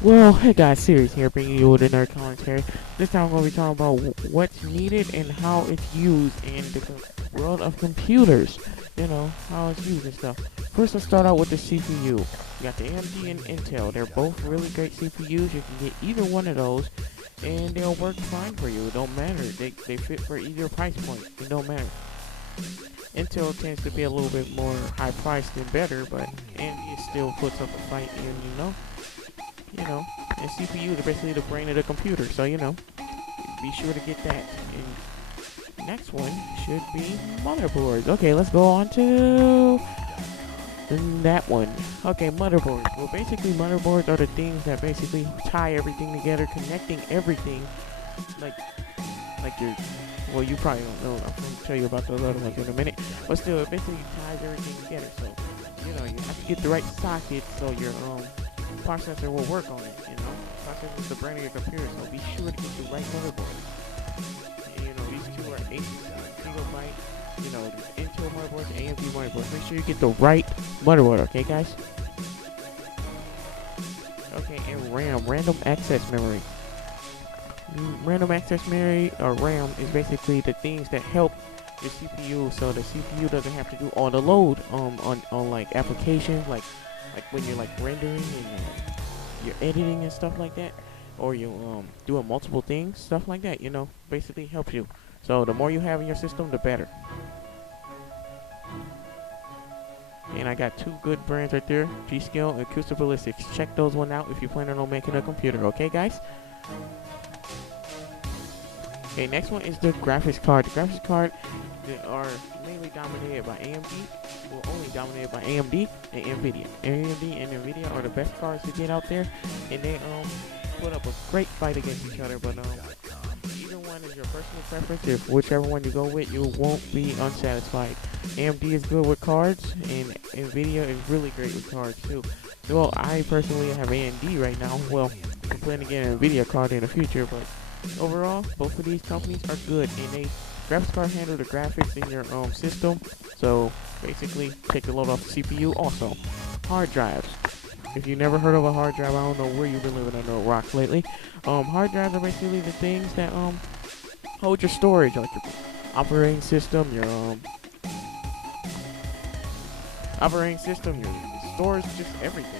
Well, hey guys, Series here, bringing you with another commentary. This time we're going to be talking about what's needed and how it's used in the world of computers. You know, how it's used and stuff. First, let's start out with the CPU. You got the AMD and Intel. They're both really great CPUs. You can get either one of those, and they'll work fine for you. It don't matter. They fit for either price point. It don't matter. Intel tends to be a little bit more high priced and better, but AMD still puts up a fight, and and CPU is basically the brain of the computer, so be sure to get that. And next one should be motherboards. Okay, let's go on to that one. Okay, motherboards. Well, basically motherboards are the things that basically tie everything together, connecting everything, like your, well, you probably don't know. I'm going to tell you about those other ones in a minute, but still, it basically ties everything together. So, you have to get the right socket so your processor will work on it. Processor is the brain of your computer, so be sure to get the right motherboard. And, these two are ASUS, GIGABYTE, the Intel motherboards, AMD motherboards. Make sure you get the right motherboard, okay, guys? Okay, and RAM, random access memory. Random access memory, or RAM, is basically the things that help the CPU, so the CPU doesn't have to do all the load on like applications, like when you're like rendering and you're editing and stuff like that, or you're doing multiple things, stuff like that. Basically helps you. So the more you have in your system, the better. And I got two good brands right there, G.SKILL and BALLISTIX. Check those one out if you're planning on making a computer. Okay, guys. Okay, next one is the graphics card. The graphics card, they are mainly dominated by AMD. Well, only dominated by AMD and NVIDEA. AMD and NVIDEA are the best cards to get out there, and they put up a great fight against each other. But either one is your personal preference. If whichever one you go with, you won't be unsatisfied. AMD is good with cards, and NVIDIA is really great with cards too. Well, I personally have AMD right now. Well, I'm planning to get an NVIDIA card in the future, but overall, both of these companies are good, and they graphics card handle the graphics in your system. So basically, take the load off the CPU. Also, hard drives. If you never heard of a hard drive, I don't know where you've been living under a rock lately. Hard drives are basically the things that hold your storage, like your operating system, your storage, just everything.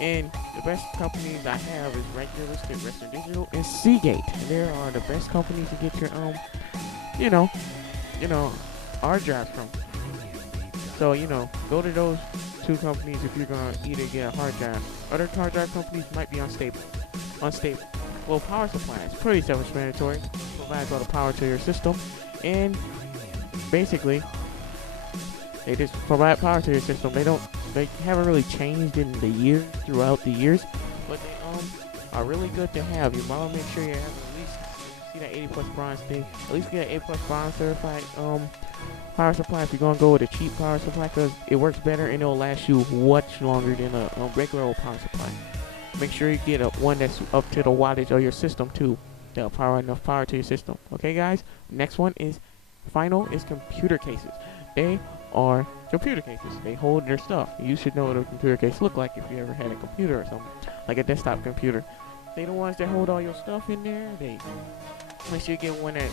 And the best companies I have is right here listed, Western Digital and Seagate. There are the best companies to get your hard drives from. So go to those two companies if you're gonna either get a hard drive. Other hard drive companies might be unstable. Well, power supply is pretty self-explanatory. Provides all the power to your system, and basically they just provide power to your system. They haven't really changed throughout the years, but they are really good to have. You want to make sure you have at least, see that 80 plus bronze thing, at least get an 80 plus bronze certified power supply if you're gonna go with a cheap power supply, because it works better and it'll last you much longer than a regular old power supply. Make sure you get one that's up to the wattage of your system too. That'll power enough power to your system. Okay, guys. Next one is computer cases. They are computer cases. They hold their stuff. You should know what a computer case look like if you ever had a computer or something, like a desktop computer. They the ones that hold all your stuff in there. They make sure you get one that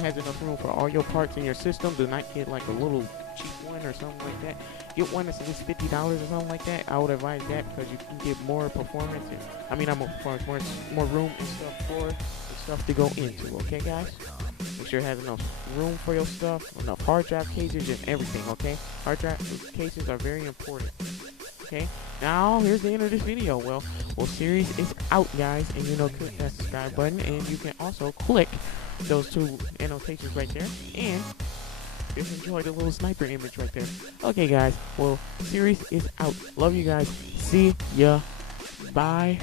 has enough room for all your parts in your system. Do not get like a little cheap one or something like that. Get one that's at least $50 or something like that. I would advise that, because you can get more performance. More room and stuff for the stuff to go into. Okay, guys. Make sure it has enough room for your stuff, enough hard drive cases and everything, okay? Hard drive cases are very important, okay? Now, here's the end of this video. Well, series is out, guys, and click that subscribe button, and you can also click those two annotations right there, and just enjoy the little sniper image right there. Okay, guys, well, series is out. Love you guys. See ya. Bye.